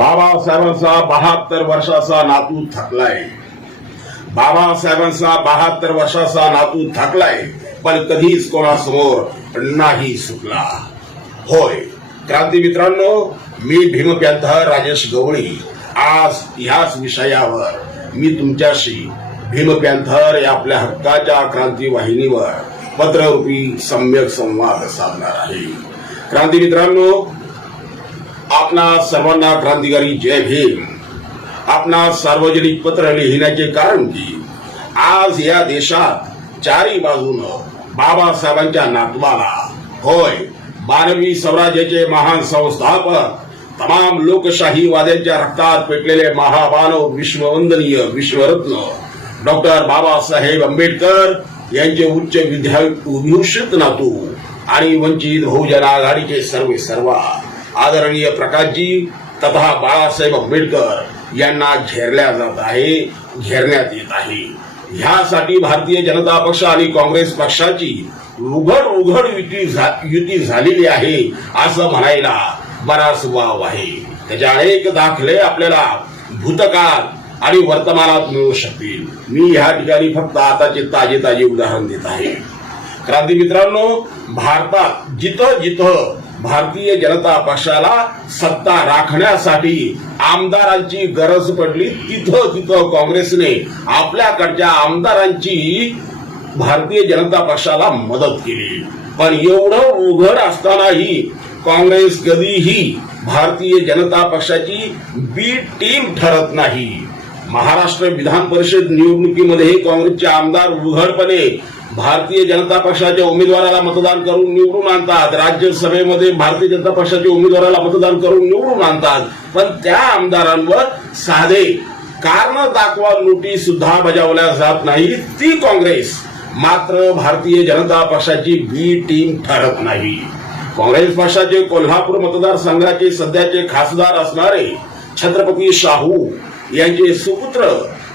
बाबासाहेबांचा बहात्तर वर्षाचा नातू थकलाय. बाबासाहेबांचा बहात्तर वर्षाचा नातू थकलाय पण कधीच कोणासमोर नाही सुटला. होय. क्रांती मित्रांनो मी भीमप्यांथर राजेश गवळी. आज ह्याच विषयावर मी तुमच्याशी भीमप्यांथर या आपल्या हक्काच्या क्रांती वाहिनीवर पत्ररूपी सम्यक संवाद साधणार आहे. क्रांती मित्रांनो आपणा सर्वांना क्रांतिकारी जय भीम. आपणा सार्वजनिक पत्र लिहिण्याचे कारण की आज या देशात चारी बाजूनं बाबासाहेबांच्या नातवाला होय मानवी स्वराज्याचे महान संस्थापक तमाम लोकशाहीवाद्यांच्या रक्तात पेटलेले महामानव विश्ववंदनीय विश्वरत्न डॉक्टर बाबासाहेब आंबेडकर यांचे उच्च विद्याभूषित नातू आणि वंचित बहुजन आघाडीचे सर्वे सर्वा आदरणीय प्रकाशजी तथा बाळासाहेब आंबेडकर यांना घेरल्या जात आहे घेरण्यात येत आहे. ह्यासाठी भारतीय जनता पक्ष आणि काँग्रेस पक्षाची उघड उघड युती झा- युती झालेली आहे असं म्हणायला बराच वाव आहे. त्याचे अनेक दाखले आपल्याला भूतकाळ आणि वर्तमानात मिळू शकतील. मी ह्या ठिकाणी फक्त आताचे ताजे ताजे उदाहरण देत आहे. क्रांती मित्रांनो भारतात जिथं जिथं भारतीय जनता पक्षाला सत्ता राखण्यासाठी आमदारांची गरज पडली. तिथं तिथं काँग्रेसने आपल्याकडच्या आमदारांची भारतीय जनता पक्षाला मदत केली. पण एवढं उघड असतानाही काँग्रेस कधीही भारतीय जनता पक्षाची बी टीम ठरत नाही. महाराष्ट्र विधान परिषद निवडणुकीमध्ये काँग्रेसचे आमदार उघडपणे भारतीय जनता पक्षाच्या उमेदवाराला मतदान करून निवडून आणतात. राज्यसभेमध्ये भारतीय जनता पक्षाच्या उमेदवाराला मतदान करून निवडून आणतात. पण त्या आमदारांवर साधे कारण दाखवा नोटीस सुद्धा बजावल्या जात नाही ती काँग्रेस. मात्र भारतीय जनता पक्षाची बी टीम ठरत नाही. काँग्रेस पक्षाचे कोल्हापूर मतदारसंघाचे सध्याचे खासदार असणारे छत्रपती शाहू यांचे सुपुत्र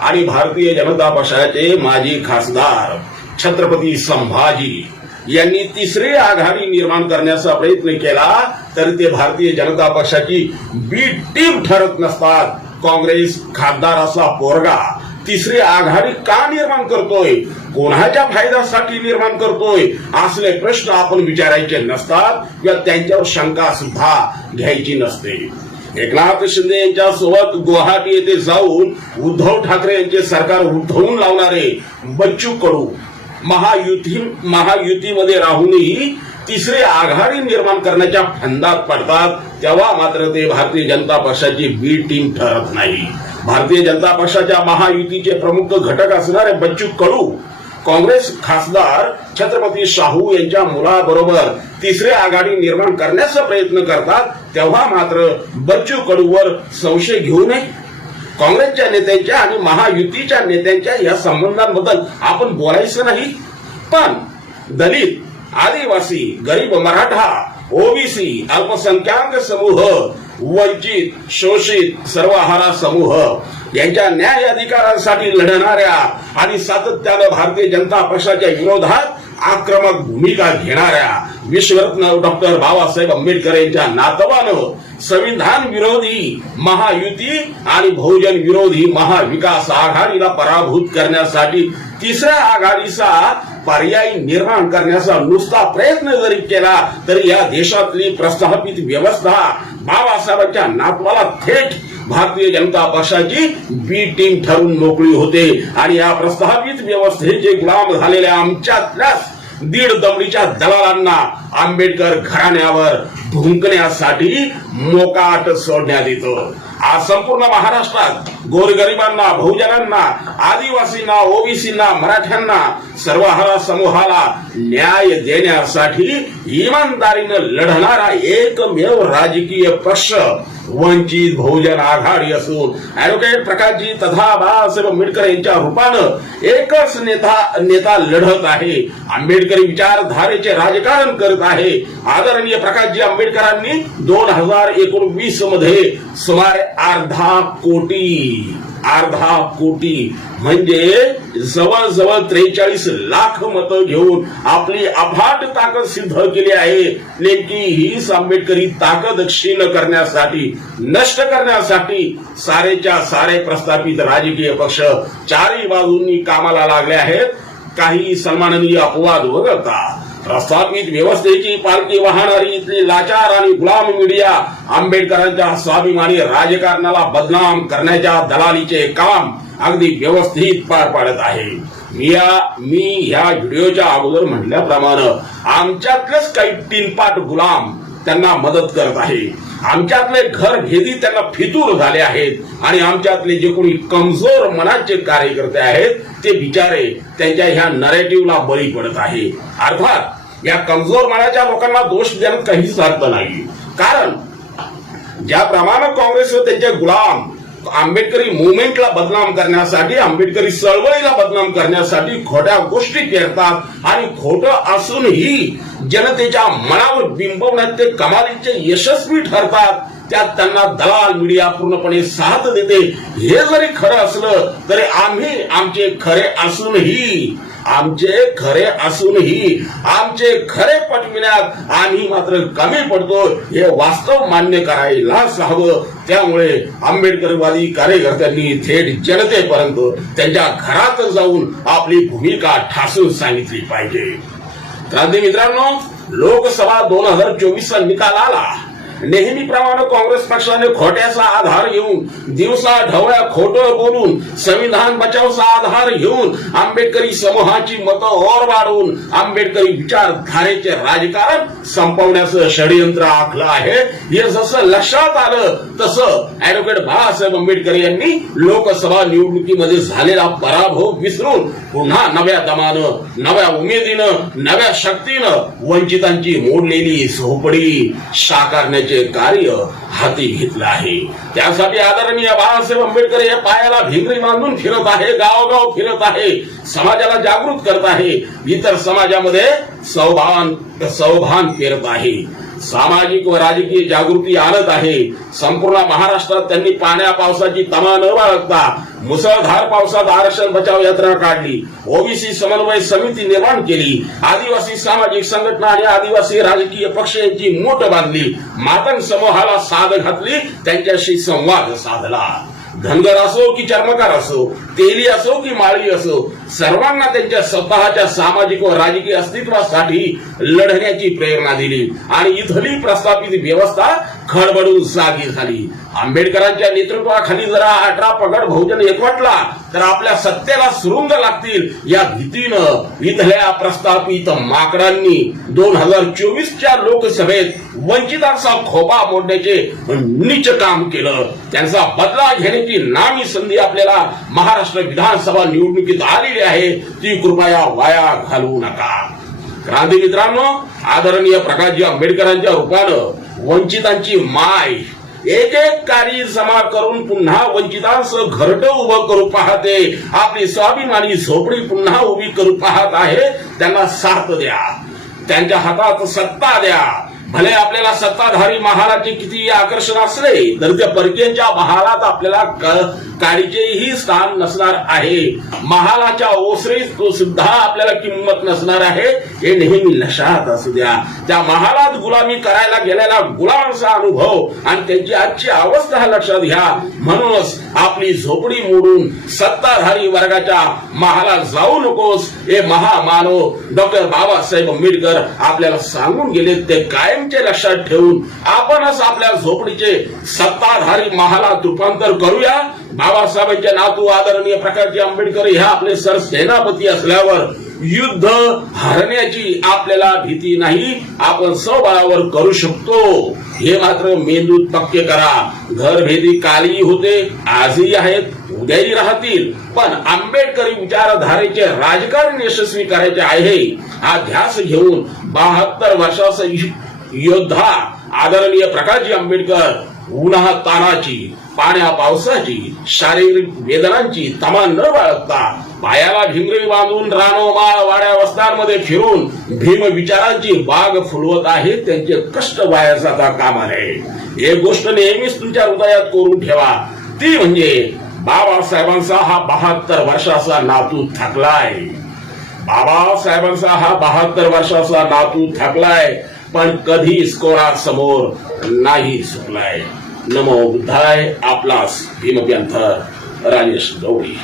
आणि भारतीय जनता पक्षाचे माजी खासदार. छत्रपती संभाजी यांनी तिसरी आघाडी निर्माण करण्याचा प्रयत्न केला तर ते भारतीय जनता पक्षाची बी टीम ठरत नसतात. काँग्रेस खासदाराचा पोरगा तिसरी आघाडी का निर्माण करतोय? कोणाच्या फायद्यासाठी निर्माण करतोय? असले प्रश्न आपण विचारायचे नसतात किंवा त्यांच्यावर शंका सुद्धा घ्यायची नसते. एकनाथ शिंदे यांच्या सोबत गुवाहाटी येथे जाऊन उद्धव ठाकरे यांचे सरकार उद्धवून लावणारे बच्चू कडू महायुती महायुतीमध्ये राहूनही तिसरी आघाडी निर्माण करण्याच्या फंदात पडतात. तेव्हा मात्र ते भारतीय जनता पक्षाची बी टीम ठरत नाही. भारतीय जनता पक्षाच्या महायुतीचे प्रमुख घटक असणारे बच्चू कडू काँग्रेस खासदार छत्रपती शाहू यांच्या मुलाबरोबर तिसरी आघाडी निर्माण करण्याचा प्रयत्न करतात. तेव्हा मात्र बच्चू कडूवर संशय घेऊ नये. काँग्रेसच्या नेत्यांच्या आणि महायुतीच्या नेत्यांच्या या संबंधांबद्दल आपण बोलायचं नाही. पण दलित आदिवासी गरीब मराठा ओबीसी अल्पसंख्याक समूह वंचित शोषित सर्वहारा समूह यांच्या न्याय अधिकारांसाठी लढणाऱ्या आणि सातत्यानं भारतीय जनता पक्षाच्या विरोधात आक्रमक भूमिका घेणाऱ्या विश्वरत्न डॉक्टर बाबासाहेब आंबेडकर यांच्या नातवानं संविधान विरोधी महायुती आणि बहुजन विरोधी महाविकास आघाडीला पराभूत करण्यासाठी तिसऱ्या आघाडीचा पर्याय निर्माण करण्याचा नुसता प्रयत्न जरी केला तरी या देशातली प्रस्थापित व्यवस्था बाबासाहेबांच्या नातवाला थेट भारतीय जनता पक्षाची बी टीम ठरून मोकळी होते. आणि या प्रस्थापित व्यवस्थेचे गुलाम झालेल्या आमच्यातल्याच दीड दमडीच्या दलालांना आंबेडकर घराण्यावर भुंकण्यासाठी मोकाट सोडण्यात येतो. आज संपूर्ण महाराष्ट्रात गोरगरिबांना बहुजनांना आदिवासींना ओबीसींना मराठ्यांना सर्वहारा समूहाला न्याय देण्यासाठी इमानदारीनं लढणारा एकमेव राजकीय पक्ष वंचित बहुजन आघाडी असून ऍडव्होकेट प्रकाशजी तथा बाळासाहेब आंबेडकर यांच्या रूपानं एकच नेता नेता लढत आहे. आंबेडकरी विचारधारेचे राजकारण करत आहे. आदरणीय प्रकाशजी आंबेडकरांनी दोन हजार एकोणवीसमध्ये सुमारे अर्धा कोटी अर्धा कोटी. म्हणजे जवळजवळ त्रेचाळीस लाख मतं घेऊन आपली अफाट ताकद सिद्ध केली आहे. नेमकी हीच आंबेडकरी ताकद क्षीण करण्यासाठी नष्ट करण्यासाठी सारेच्या सारे प्रस्थापित राजकीय पक्ष चारही बाजूंनी कामाला लागले आहेत. काही सन्माननीय अपवाद वगळता. प्रस्थापित व्यवस्थेची पालखी वाहणारी इथली लाचार आणि गुलाम मीडिया आंबेडकरांच्या स्वाभिमानी राजकारणाला बदनाम करण्याच्या दलालीचे काम अगदी व्यवस्थित पार पाडत आहे. मी या मी ह्या व्हिडिओच्या अगोदर म्हटल्याप्रमाणे आमच्यातलेच काही तीनपाट गुलाम त्यांना मदत करत आहे. आमच्यातले घर भेदी त्यांना फितूर झाले आहेत. आणि आमच्यातले जे कोणी कमजोर मनाचे कार्यकर्ते आहेत ते बिचारे त्यांच्या ह्या नरेटिव्हला बळी पडत आहे. अर्थात या कमजोर मनाच्या लोकांना दोष देण्यात काहीच अर्थ नाही. कारण ज्याप्रमाणे काँग्रेस व त्यांचे गुलाम आंबेडकरी मुवमेंटला बदनाम करण्यासाठी आंबेडकरी चळवळीला बदनाम करण्यासाठी खोट्या गोष्टी पेरतात आणि खोटं असूनही जनतेच्या मनावर बिंबवण्यात ते कमालीचे यशस्वी ठरतात. त्यात त्यांना दलाल मीडिया पूर्णपणे साथ देते. हे जरी खरं असलं तरी आम्ही आमचे खरे असूनही आमचे खरे असूनही आमचे खरे पटविण्यात आम्ही मात्र कमी पडतो. हे वास्तव मान्य करायलाच हवं. त्यामुळे आंबेडकरवादी कार्यकर्त्यांनी थेट जनतेपर्यंत त्यांच्या घरात जाऊन आपली भूमिका ठासून सांगितली पाहिजे. गांधी मित्रांनो लोकसभा दोन हजार चोवीसचा निकाल आला. नेहमीप्रमाणे काँग्रेस पक्षाने खोट्याचा आधार घेऊन दिवसा ढवळ्या खोट बोलून संविधान बचावचा आधार घेऊन आंबेडकरी समूहाची मतं ओर वाढवून आंबेडकरी विचारधारेचे राजकारण संपवण्याचं षडयंत्र आखलं आहे. हे जसं लक्षात आलं तसं ऍडव्होकेट बाळासाहेब आंबेडकर यांनी लोकसभा निवडणुकीमध्ये झालेला पराभव विसरून पुन्हा नव्या दमानं नव्या उमेदीनं नव्या शक्तीनं वंचितांची मोडलेली झोपडी साकारण्याची कार्य हाती घेतलं आहे. त्यासाठी आदरणीय बाळासाहेब आंबेडकर या पायाला भिंगरी बांधून फिरत आहे गावोगाव फिरत आहे समाजाला जागृत करत आहे. इतर समाजामध्ये सौभान सौभान पेरत आहे. सामाजिक व राजकीय जागृती आणत आहे. संपूर्ण महाराष्ट्रात त्यांनी पाण्या पावसाची तमा न बाळगता मुसळधार पावसात आरक्षण बचाव यात्रा काढली. ओबीसी समन्वय समिती निर्माण केली. आदिवासी सामाजिक संघटना आणि आदिवासी राजकीय पक्ष यांची मोठ बांधली. मातंग समूहाला साध घातली. त्यांच्याशी संवाद साधला. धनगर असो की चर्मकार असो तेली असो की माळी असो सर्वांना त्यांच्या स्वतःच्या सामाजिक व राजकीय अस्तित्वासाठी लढण्याची प्रेरणा दिली. आणि इथली प्रस्थापित व्यवस्था खडबडून जागी झाली. आंबेडकरांच्या नेतृत्वाखाली जरा अठरा पगड बहुजन एकवटला तर आपल्या सत्तेला सुरुंग लागतील या भीतीनं इथल्या प्रस्थापित माकडांनी दोन हजार चोवीसच्या लोकसभेत वंचितांचा खोबा मोडण्याचे नीच काम केलं. त्यांचा बदला घेण्याची नामी संधी आपल्याला महाराष्ट्र विधानसभा निवडणुकीत आलेली आहे. ती कृपया वाया घालवू नका. क्रांती मित्रांनो आदरणीय प्रकाशजी आंबेडकरांच्या रूपानं वंचितांची माय. एक एक कार्य जमा करून पुन्हा वंचितांचं घरट उभं करू पाहते. आपली स्वाभिमानी झोपडी पुन्हा उभी करू पाहत आहे. त्यांना साथ द्या. त्यांच्या हातात सत्ता द्या. भले आपल्याला सत्ताधारी महालाचे किती आकर्षण असले तर त्या परकीयांच्या महालात आपल्याला क- काडीचेही स्थान नसणार आहे. महालाच्या ओसरीत सुद्धा आपल्याला किंमत नसणार आहे. हे नेहमी लक्षात असू द्या. त्या महालात गुलामी करायला गेलेला गुलामचा अनुभव आणि त्यांची आजची अवस्था लक्षात घ्या. म्हणूनच आपली झोपडी मोडून सत्ताधारी वर्गाच्या महाला जाऊ नकोस. हे महामानव डॉक्टर बाबासाहेब आंबेडकर आपल्याला सांगून गेले ते कायम कायमचे लक्षात ठेवून आपणच आपल्या झोपडीचे सत्ताधारी महालात रूपांतर करूया. बाबासाहेबांचे नातू आदरणीय प्रकाशजी आंबेडकर हे आपले सर सेनापती असल्यावर युद्ध हरण्याची आपल्याला भीती नाही. आपण सबळावर करू शकतो. हे मात्र मेंदूत पक्के करा. घरभेदी कालही होते आजही आहेत उद्याही राहतील. पण आंबेडकरी विचारधारेचे राजकारण यशस्वी करायचे आहे. हा ध्यास घेऊन बहात्तर वर्षाचा योद्धा आदरणीय प्रकाशजी आंबेडकर उन्हा तानाची पाण्या पावसाची शारीरिक वेदनांची तमा न बाळगता पायाला भिंगरी बांधून रानो माळ वाड्या वस्तांमध्ये फिरून भीम विचारांची बाग फुलवत आहे त्यांचे कष्ट वाया जाता कामा नये एक गोष्ट नेहमीच तुमच्या हृदयात कोरून ठेवा ती म्हणजे बाबासाहेबांचा हा बहात्तर वर्षाचा नातू थकलाय. बाबासाहेबांचा हा बहात्तर वर्षाचा नातू थकलाय. पण कधीच कोणासमोर नाही सुटलाय. नमो बुद्धाय आपलास भीमप्यंथ राजेश गवळी